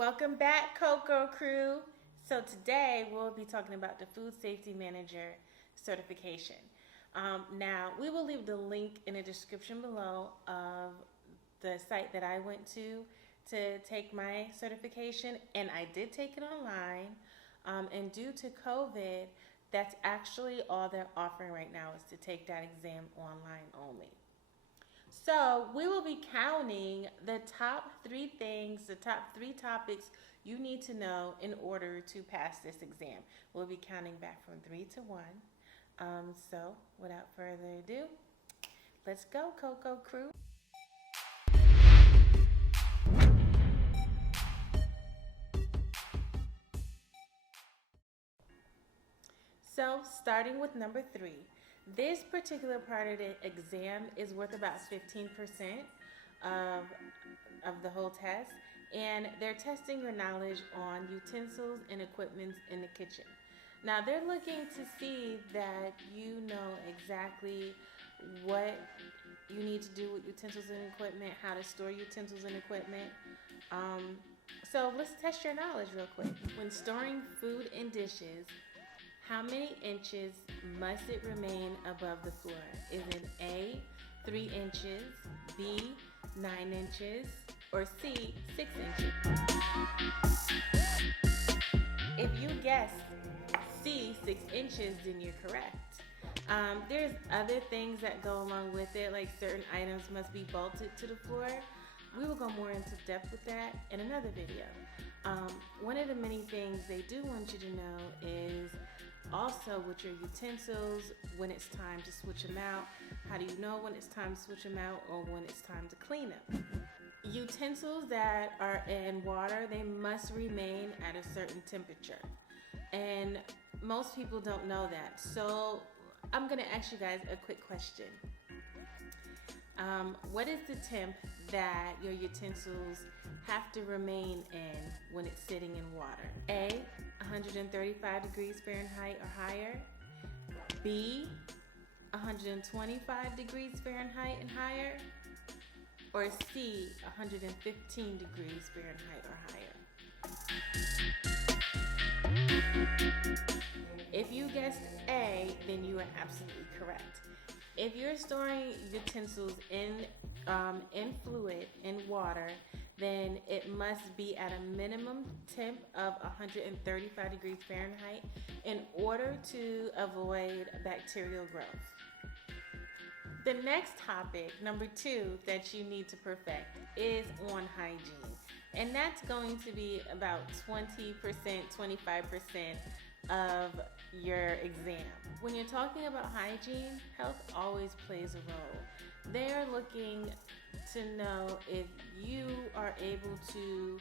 Welcome back, Coco Crew. So today we'll be talking about the Food Safety Manager certification. Now, we will leave the link in the description below of the site that I went to take my certification, and I did take it online. And due to COVID, that's actually all they're offering right now is to take that exam online only. So we will be counting the top 3 things, the top 3 topics you need to know in order to pass this exam. We'll be counting back from 3 to 1. So without further ado, let's go, Coco Crew. So starting with number 3. This particular part of the exam is worth about 15% of the whole test, and they're testing your knowledge on utensils and equipment in the kitchen. Now they're looking to see that you know exactly what you need to do with utensils and equipment, how to store utensils and equipment. So let's test your knowledge real quick. When storing food and dishes, how many inches must it remain above the floor? Is it A, 3 inches, B, 9 inches, or C, 6 inches? If you guessed C, 6 inches, then you're correct. There's other things that go along with it, like certain items must be bolted to the floor. We will go more into depth with that in another video. One of the many things they do want you to know is also with your utensils, when it's time to switch them out. How do you know when it's time to switch them out or when it's time to clean them? Utensils that are in water, they must remain at a certain temperature. And most people don't know that. So I'm gonna ask you guys a quick question. What is the temp that your utensils have to remain in when it's sitting in water? A, 135 degrees Fahrenheit or higher. B, 125 degrees Fahrenheit and higher. Or C, 115 degrees Fahrenheit or higher. If you guessed A, then you are absolutely correct. If you're storing utensils in fluid, in water, then it must be at a minimum temp of 135 degrees Fahrenheit in order to avoid bacterial growth. The next topic, number 2, that you need to perfect is on hygiene. And that's going to be about 20%, 25% of your exam. When you're talking about hygiene, health always plays a role. They're looking to know if you are able to,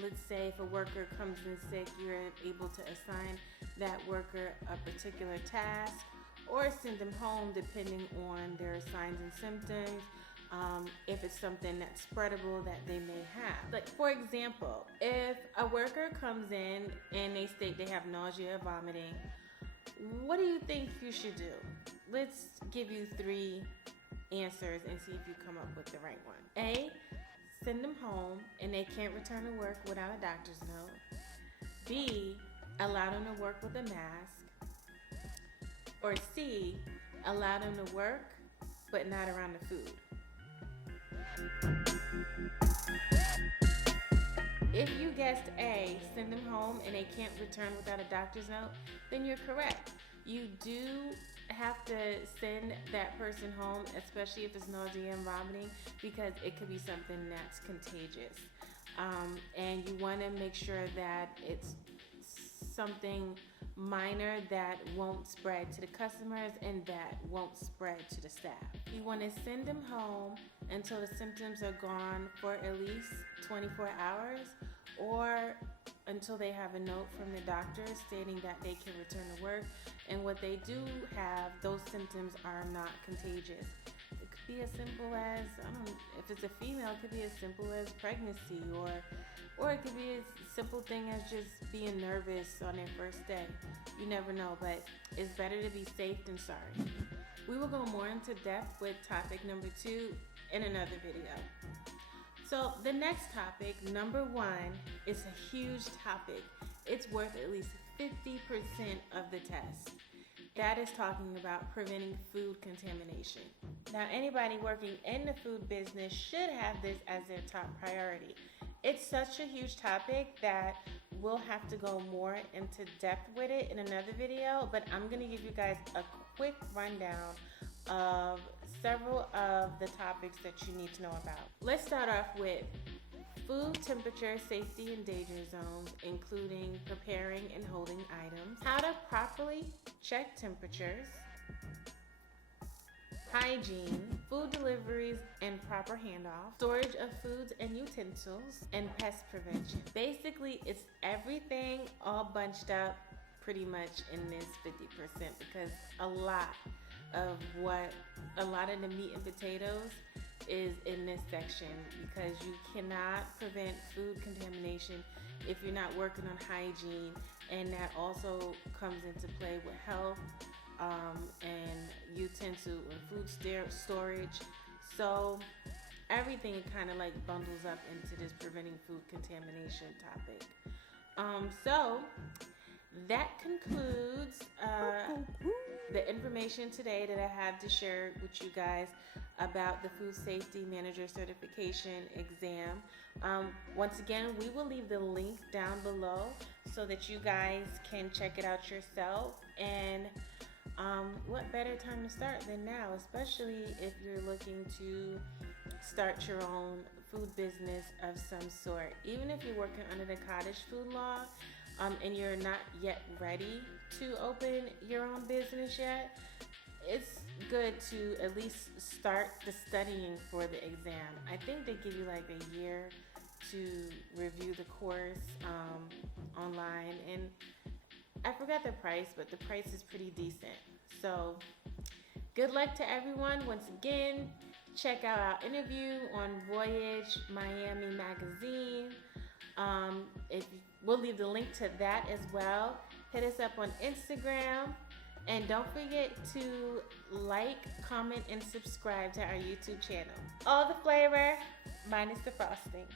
let's say if a worker comes in sick, you're able to assign that worker a particular task or send them home depending on their signs and symptoms. If it's something that's spreadable that they may have. Like for example, if a worker comes in and they state they have nausea or vomiting, what do you think you should do? Let's give you 3 answers and see if you come up with the right one. A, send them home and they can't return to work without a doctor's note. B, allow them to work with a mask. Or C, allow them to work but not around the food. If you guessed A, send them home and they can't return without a doctor's note, then you're correct. You do have to send that person home, especially if it's nausea and vomiting, because it could be something that's contagious. And you want to make sure that it's something minor that won't spread to the customers and that won't spread to the staff. You want to send them home until the symptoms are gone for at least 24 hours or until they have a note from the doctor stating that they can return to work, and what they do have, those symptoms are not contagious. It could be as simple as, if it's a female, it could be as simple as pregnancy, or it could be a simple thing as just being nervous on their first day. You never know, but it's better to be safe than sorry. We will go more into depth with topic number 2 in another video. So the next topic, number 1, is a huge topic. It's worth at least 50% of the test. That is talking about preventing food contamination. Now, anybody working in the food business should have this as their top priority. It's such a huge topic that we'll have to go more into depth with it in another video, but I'm going to give you guys a quick rundown of several of the topics that you need to know about. Let's start off with food temperature, safety, and danger zones, including preparing and holding items, how to properly check temperatures, hygiene, food deliveries and proper handoff, storage of foods and utensils, and pest prevention. Basically, it's everything all bunched up pretty much in this 50%, because a lot of the meat and potatoes is in this section, because you cannot prevent food contamination if you're not working on hygiene, and that also comes into play with health and utensil and food storage. So everything kind of like bundles up into this preventing food contamination topic. So that concludes the information today that I have to share with you guys about the Food Safety Manager Certification exam. Once again, we will leave the link down below so that you guys can check it out yourself. And what better time to start than now, especially if you're looking to start your own food business of some sort. Even if you're working under the cottage food law, and you're not yet ready to open your own business yet, it's good to at least start the studying for the exam. I think they give you like a year to review the course online, and I forgot the price, but the price is pretty decent. So good luck to everyone. Once again, check out our interview on Voyage Miami Magazine. We'll leave the link to that as well. Hit us up on Instagram. And don't forget to like, comment, and subscribe to our YouTube channel. All the flavor, minus the frosting.